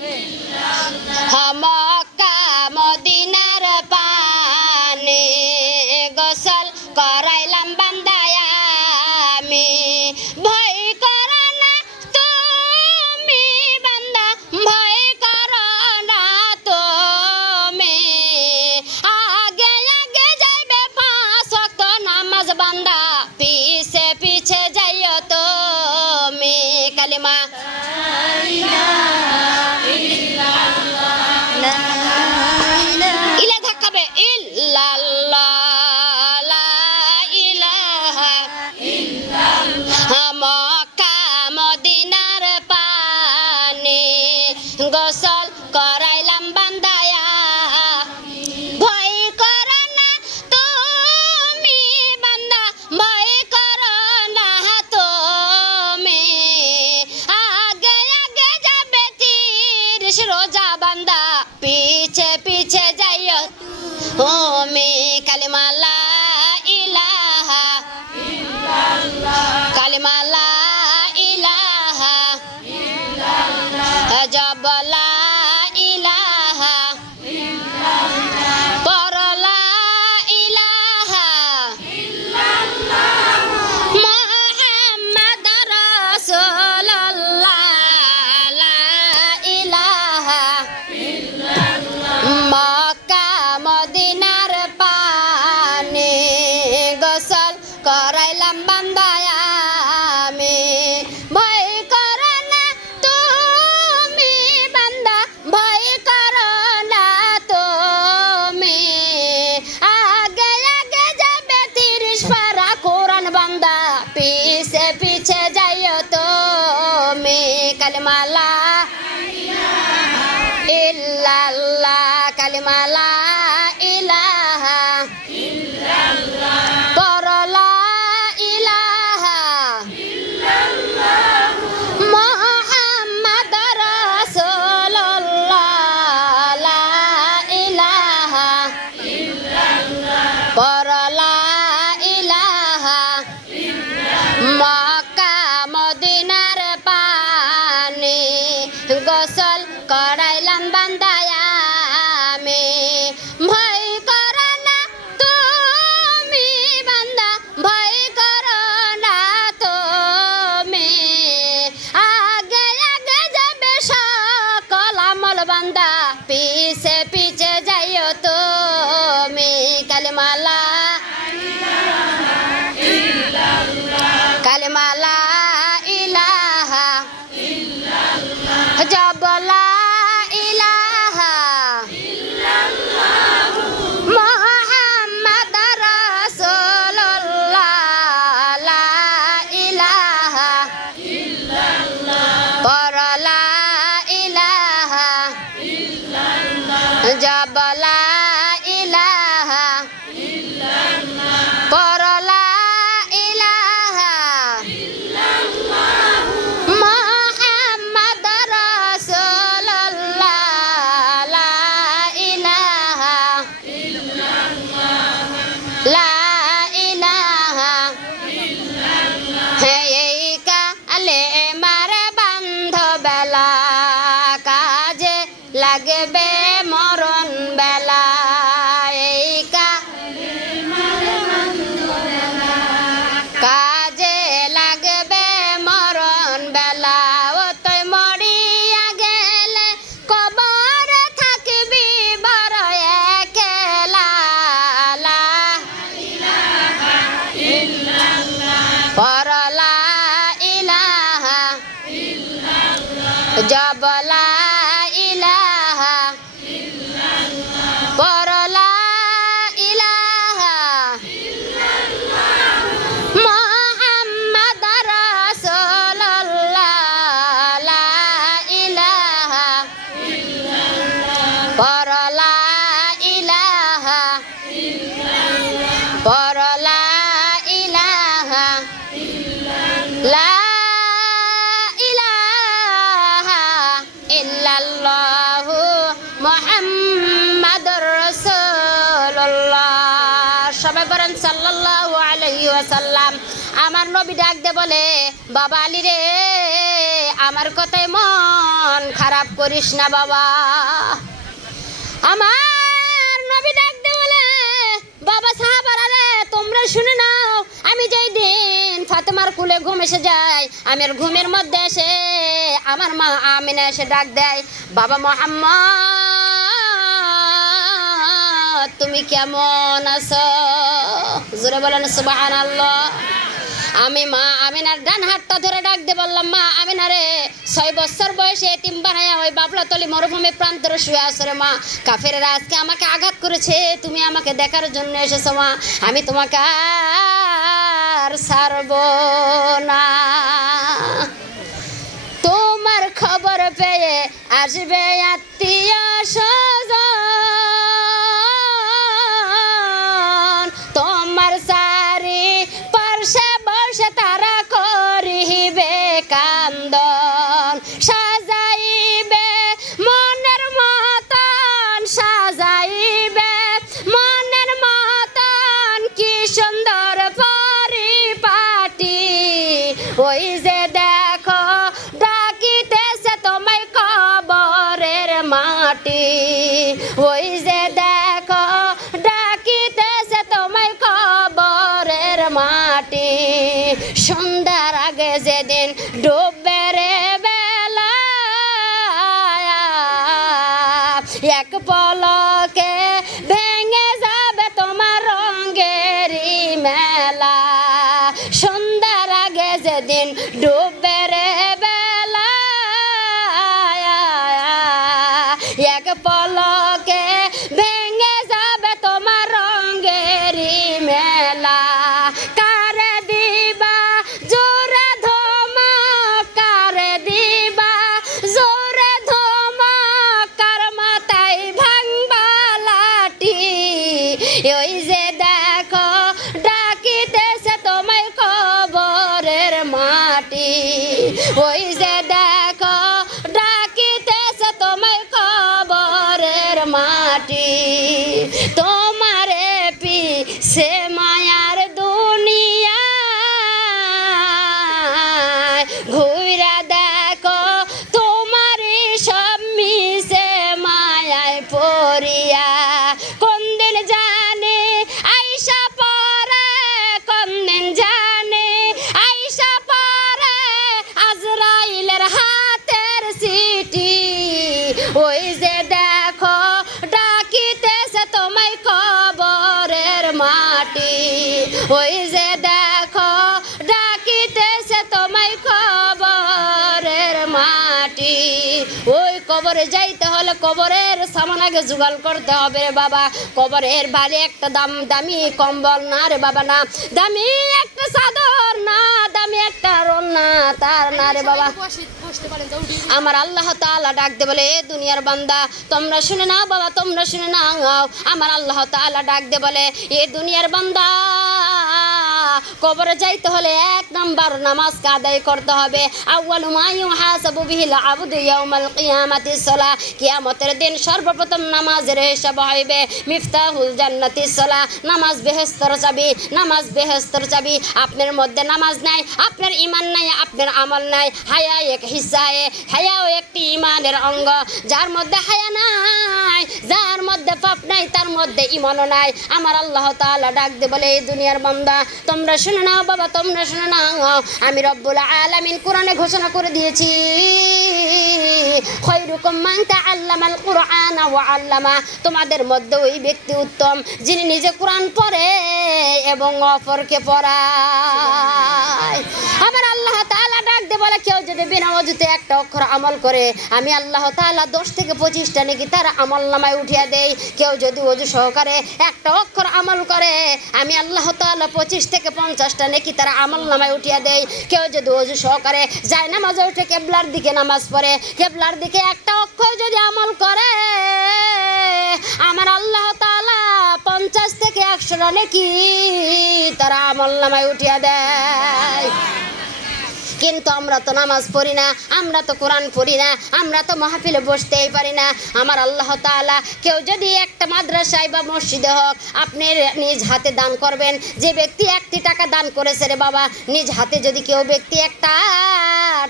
খাবে পিছে যাইও তুমি লাগবে ওয়াসাল্লাম আমার নবী ডাক দে বলে, বাবা আলী রে, আমার কথায় মন খারাপ করিস না বাবা। আমার নবী ডাক দে বলে, বাবা সাহাবারা রে, তোমরা শুনে নাও, আমি যেই দিন ফাতেমার কুলে ঘুম এসে যায় আমি আর ঘুমের মধ্যে এসে আমার মা আমিনা এসে ডাক দেয়, বাবা মোহাম্মদ তুমি কেমন আছো? জোরে বলেন সুবাহান আমি মা আমিনার ডান হাতটা ধরে ডাক দিয়ে বললাম, মা আমিনা রে, ছয় বছর বয়সে এতিম বানায় ওই বাবলাতলি মরুভূমি প্রান্তরে শুয়ে আসো রে মা। কাফেরেরা আজকে আমাকে আঘাত করেছে, তুমি আমাকে দেখার জন্য এসেছ মা। আমি তোমাকে আর ছাড়ব না। তোমার খবর পেয়ে আসবে আত্মীয় স্বজন। সন্ধ্যার ওই যে দেখো ডাকিতেছে তোমায় খবরের মাটি। তোমারে মাটি ওই যে দেখো কবরে যাইতে হলে কবরের সামান আগে জোগাড় করতে হবে রে বাবা। কবরের বাড়ি একটা দাম দামি কম্বল না রে বাবা না। দামি একটা চাদর না দামি একটা রন্না তার না রে বাবা। আমার আল্লাহ তাআলা ডাক দে বলে এ দুনিয়ার বান্দা তোমরা শুনে নাও বাবা তোমরা শুনে নাও। আমার আল্লাহ তাআলা ডাক দে বলে এ দুনিয়ার বান্দা কবরে যাইতে হলে এক নাম্বার নামাজ আদায় করতে হবে। আউয়ালু মা ইউহাসাবু বিহিল আবদু ইয়াউমাল কিয়ামাতি কিয়ামতের দিন সর্বপ্রথম নামাজের হিসাব হইবে মিফতাহুল জান্নাতি সালাহ নামাজ বেহেস্তর চাবি, নামাজ বেহেস্তর চাবি। আপনার মধ্যে নামাজ নাই, আপনার ইমান নাই, আপনার আমল নাই। হায়া এক হিসায়ে, হায়াও একটি ইমানের অঙ্গ। যার মধ্যে হায়া নাই, যার মধ্যে পাপ নাই, তার মধ্যে ইমানও নাই। আমার আল্লাহ তাআলা ডাক দে বলে, এই দুনিয়ার বান্দা, তোমরা শুনে নাও বাবা, তোমরা শুনে নাও। আমি রব্বুল আলামিন কোরআনে ঘোষণা করে দিয়েছি। খৈরুকুম মান তাআল্লামাল কুরআনা ওয়া আল্লামা। তোমাদের মধ্যে ওই ব্যক্তি উত্তম, যিনি নিজে কোরআন পড়ে এবং অপরকে পড়ায়। আবার আল্লাহ বলে, কেউ যদি বিনা অজুতে একটা অক্ষর আমল করে, আমি আল্লাহ তাআলা দশ থেকে পঁচিশটা নাকি তার আমল নামায় উঠিয়া দেই। কেউ যদি অজু সহকারে একটা অক্ষর আমল করে, আমি আল্লাহ তাআলা পঁচিশ থেকে পঞ্চাশটা নাকি তার আমল নামায় উঠিয়া দেই। কেউ যদি অজু সহকারে যায় নামাজে উঠে কেবলার দিকে নামাজ পড়ে, কেবলার দিকে একটা অক্ষর যদি আমল করে, আমার আল্লাহ তাআলা পঞ্চাশ থেকে একশো নাকি তারা আমল নামায় উঠিয়া দেয়। কিন্তু আমরা তো নামাজ পড়ি না, আমরা তো কোরআন পড়ি না, আমরা তো মাহফিলে বসতেই পারি না। আমার আল্লাহ তাআলা কেউ যদি একটা মাদ্রাসায় বা মসজিদে হোক, আপনি নিজ হাতে দান করবেন। যে ব্যক্তি একটি টাকা দান করেছে রে বাবা, নিজ হাতে যদি কেউ ব্যক্তি একটা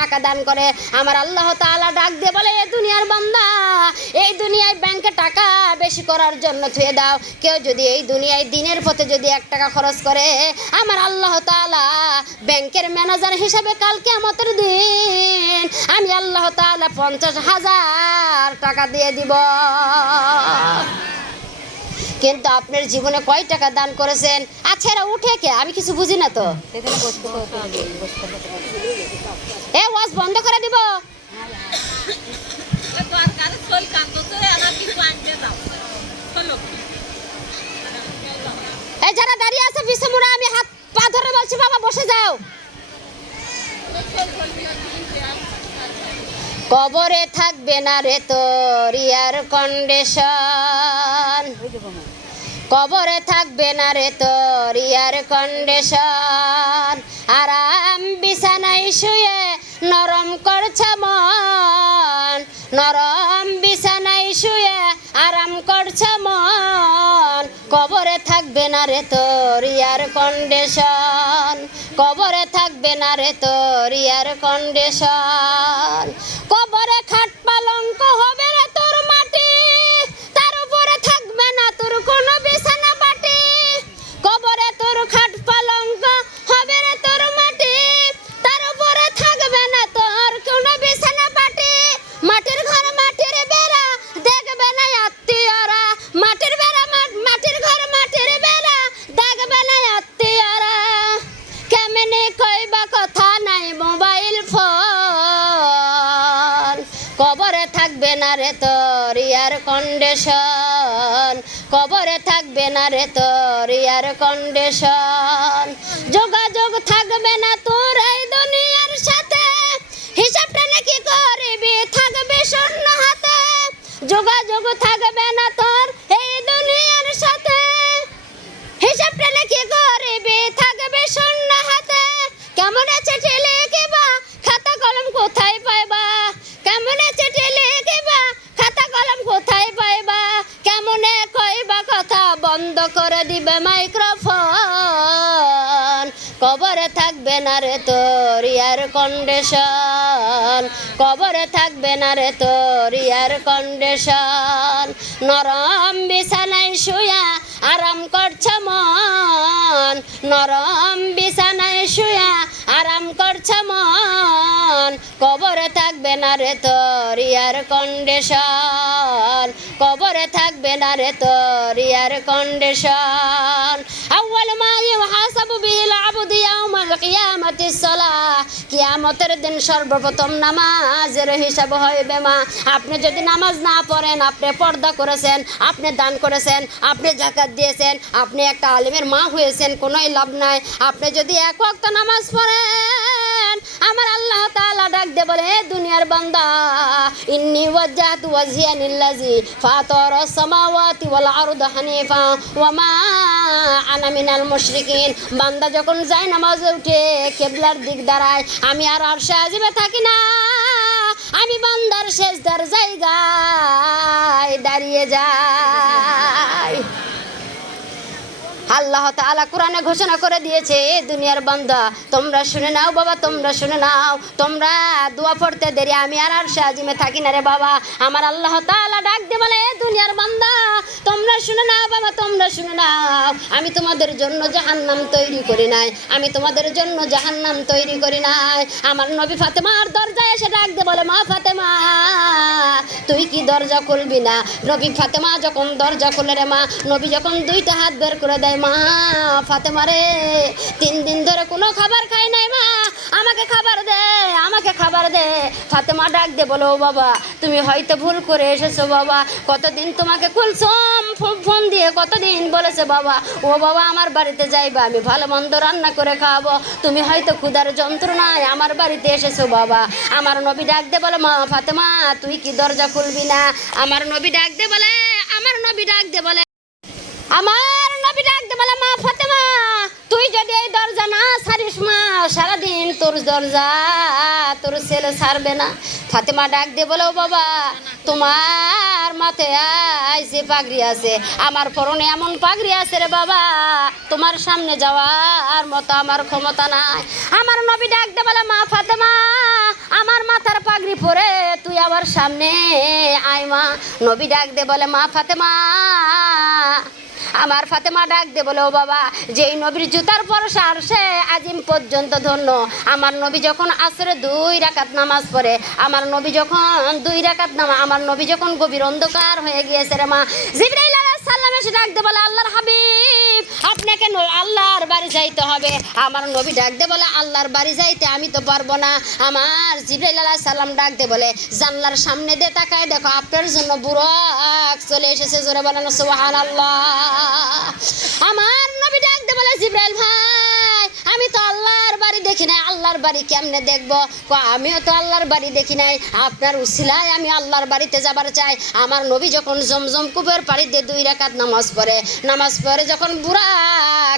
টাকা দান করে, আমার আল্লাহ তাআলা ডাক দিয়ে বলে, এ দুনিয়ার বান্দা, এই দুনিয়ায় ব্যাংকে টাকা বেশি করার জন্য থুয়ে দাও। কেউ যদি এই দুনিয়ায় দিনের পথে যদি এক টাকা খরচ করে, আমার আল্লাহ তাআলা ব্যাংকের ম্যানেজার হিসাবে কালকে আমাদের দিন আমি আল্লাহ তাআলা পঞ্চাশ হাজার টাকা দিয়ে দিব। কিন্তু আপনার জীবনে কয় টাকা দান করেছেন? আচ্ছা এরা উঠে কে? আমি কিছু বুঝি না তো। এ ওয়াজ বন্ধ করে দিব। যারা দাঁড়িয়ে আছে মুড়া আমি হাত পা ধরে বলছি, বাবা, বসে যাও। কবরে থাকবে না রে তোর ইয়ার কন্ডিশন। কবরে থাকবে না রে তোর ইয়ার কন্ডিশন আরাম বিছানায় শুয়ে নরম করছে মন। থাকবে না রে তোর ইয়ার কন্ডিশন কবরে থাকবে না রে তোর ইয়ার কন্ডিশন থাকবে না রে তোর ইয়ার কন্ডিশন কবরে থাকবে না রে তোর ইয়ার কন্ডিশন যোগাযোগ থাকবে না তোর এই দুনিয়ার সাথে। হিসাবটা নাকি করবি? থাকবে শূন্য হাতে। যোগাযোগ থাকবে না তোর এই দুনিয়ার সাথে। হিসাবটা নাকি করবি? থাকবে শূন্য হাতে। কেমন আছে ঠেলে কিবা? খাতা কলম কোথায় পাইবা? বন্ধ করে দিবে মাইক্রোফোন। কবরে থাকবে না রে তোর ইয়ার কন্ডিশন কবরে থাকবে না রে তোর ইয়ার কন্ডিশন নরম বিছানায় শুয়া আরাম করছে মন। নরম বিছানায় শুয়া আরাম করছে মন। কবরে থাকবে না রে তোর ইয়ার কন্ডিশন কবরে থাকবে না রে তোর ইয়ার কন্ডিশন আউয়াল মা ইউহাসাবু বিহিল আবদু ইয়াউমাল কিয়ামাতিস সালাহ। কিয়ামতের দিন সর্বপ্রথম নামাজের হিসাব হইবে মা। আপনি যদি নামাজ না পড়েন, আপনি পর্দা করেছেন, আপনি দান করেছেন, আপনি জাকাত দিয়েছেন, আপনি একটা আলিমের মা হয়েছেন, কোনোই লাভ নাই। আপনি যদি এক ওয়াক্ত নামাজ পড়েন আমার আল্লাহ তাআলা ডাক দে বলে, "হে দুনিয়ার বান্দা, ইন্নি ওয়াজ্জাহতু ওয়াজহিয়া লিল্লাযী ফাতারা সামাওয়াতি ওয়াল আরদা হানিফা ওয়া মা আনা মিনাল মুশরিকিন। বান্দা যখন যায় নামাজে উঠে, কেবলার দিক দাঁড়ায়, আমি আর আরশে আজিমে থাকি না। আমি বান্দার শেষদার জায়গায় দাঁড়িয়ে যাই। আল্লাহ তাআলা কোরআনে ঘোষণা করে দিয়েছে, এ দুনিয়ার বান্দা, তোমরা শুনে নাও বাবা, তোমরা শুনে নাও। তোমরা দোয়া পড়তে দেরি, আমি আর আর সাজিমে থাকি না রে বাবা। আমার আল্লাহ তাআলা ডাক দে বলে, এ দুনিয়ার বান্দা, তোমরা শুনে নাও বাবা, তোমরা শুনে নাও। আমি তোমাদের জন্য জাহান্নাম তৈরি করি নাই, আমি তোমাদের জন্য জাহান্নাম তৈরি করি নাই। আমার নবী ফাতেমার দরজায় এসে ডাক দে বলে, মা ফাতেমা, তুই কি দরজা খুলবি না? নবী ফাতেমা যখন দরজা খুলে রে মা, নবী যখন দুইটা হাত বের করে দেয় মা, ফাতেমা রে, তিন দিন ধরে কোনো খাবার খাই নাই মা। আমাকে খাবার দে, আমাকে খাবার দে। ফাতেমা ডাক দে বলো, "ও বাবা, তুমি হয়তো ভুল করে এসেছ বাবা। কতদিন তোমাকে খুলছম ফোন দিয়ে কতদিন বলেছে বাবা? ও বাবা, আমার বাড়িতে যাইবা, আমি ভালো মন্দ রান্না করে খাওয়াবো তুমি হয়তো ক্ষুধার যন্ত্রণায় আমার বাড়িতে এসেছ বাবা। আমার নবী ডাক দে বলে, মা, ফাতেমা, তুই কি দরজা খুলবি না? আমার নবী ডাক দে বলে, আমার নবী ডাক দে বলে, আমার দে মা, সারাদিন তোর দরজা, তোর ছেলে ছাড়বে না। ফাতেমা ডাক দিয়ে বলো বাবা, তোমার মাথায় আইসে পাগড়ি আছে, আমার পরনে এমন পাগড়ি আছে রে বাবা, তোমার সামনে যাওয়ার মতো আমার ক্ষমতা নাই। আমার নবী ডাক দে বলে, মা ফাতেমা, আমার মাথার পাগড়ি পরে তুই আমার সামনে আয় মা। নবী ডাক দে বলে, মা ফাতেমা আমার ফাতেমা ডাক দে বলে, ও বাবা এই নবীর জুতার পরশা আর সে আজিম পর্যন্ত ধন্য। আমার নবী যখন আসরে দুই রাকাত নামাজ পড়ে, আমার নবী যখন দুই রাকাত নামা, আমার নবী যখন গভীর অন্ধকার হয়ে গিয়েছে রে মা। জিব্রাইল এসে ডাকতে বলে আল্লাহর হাবিব। আপনাকে আল্লাহর বাড়ি যাইতে হবে। আমার নবী ডাকতে বলে আল্লাহর বাড়ি যাইতে আমি তো পারব না। আমার জিব্রাইল আল্লাহ সাল্লাম ডাকতে বলে, জানলার সামনে দিয়ে তাকায় দেখো, আপনার জন্য বুড়ো চলে এসেছে জোরে বলেন সোহান আল্লাহ আমার নবী ডাকতে বলে, জিব্রাইল ভাই আমি তো আল্লাহর বাড়ি দেখি নাই, আল্লাহর বাড়ি কেমনে দেখব? আমিও তো আল্লাহর বাড়ি দেখি নাই, আপনার উসিলায় আমি আল্লাহর বাড়িতে যাবার চাই। আমার নবী যখন জমজম কুপের পাড়িতে দুই রাকাত নামাজ পড়ে নামাজ পড়ে যখন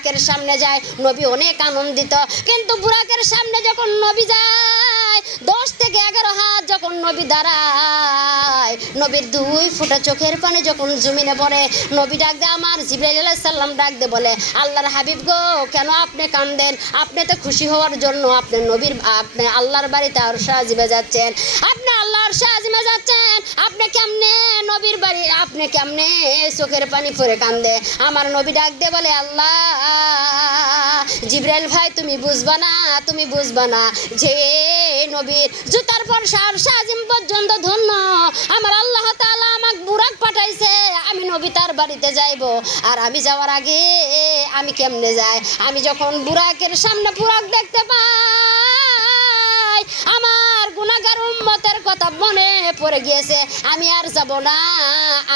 বুড়াকের সামনে যায়, নবী অনেক আনন্দিত। কিন্তু বুড়াকের সামনে যখন নবী যায়, দশ থেকে এগারো হাত যখন নবী দাঁড়ায়, নবীর দুই ফোঁটা চোখের পানি যখন জমিনে পড়ে, নবী ডাক দে আমার জিব্রাইল সালাম, ডাক দে বলে, আল্লাহর হাবিব গো, কেন আপনি কান্দেন? আপনি তো খুশি হওয়ার জন্য আপনি নবীর, আপনি আল্লাহর বাড়িতে আর সাজিবে যাচ্ছেন। আপনি আল্লাহর সাজিমে যাচ্ছেন। আপনি কেমনে নবীর বাড়ি, আপনি কেমনে চোখের পানি পরে কান্দে? আমার নবী ডাক দে বলে, আল্লাহ জিব্রাইল ভাই, তুমি বুঝবা না, তুমি বুঝবা না। যে নবীর জুতার পর সার সাজিম পর্যন্ত ধন্য, আমার আল্লাহ তাআলা আমাকে বুরাক পাঠাইছে, আমি নবী তার বাড়িতে যাইব। আর আমি যাওয়ার আগে আমি কেমনে যাই? আমি যখন বুরাকের সামনে বুরাক দেখতে পাই, আমার গুনাহগার উম্মতের কথা মনে পড়ে গিয়েছে। আমি আর যাব না,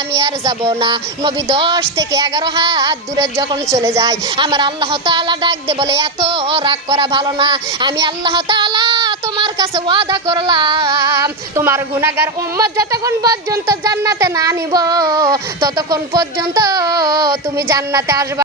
আমি আর যাব না। নবী দশ থেকে এগারো হাত দূরে যখন চলে যায়, আমার আল্লাহ তাআলা ডাক দে বলে, এত রাগ করা ভালো না। আমি আল্লাহ তাআলা তোমার কাছে ওয়াদা করলাম, তোমার গুনাহগার উম্মত যতক্ষণ পর্যন্ত জান্নাতে না নিব, ততক্ষণ পর্যন্ত তুমি জান্নাতে আসবা।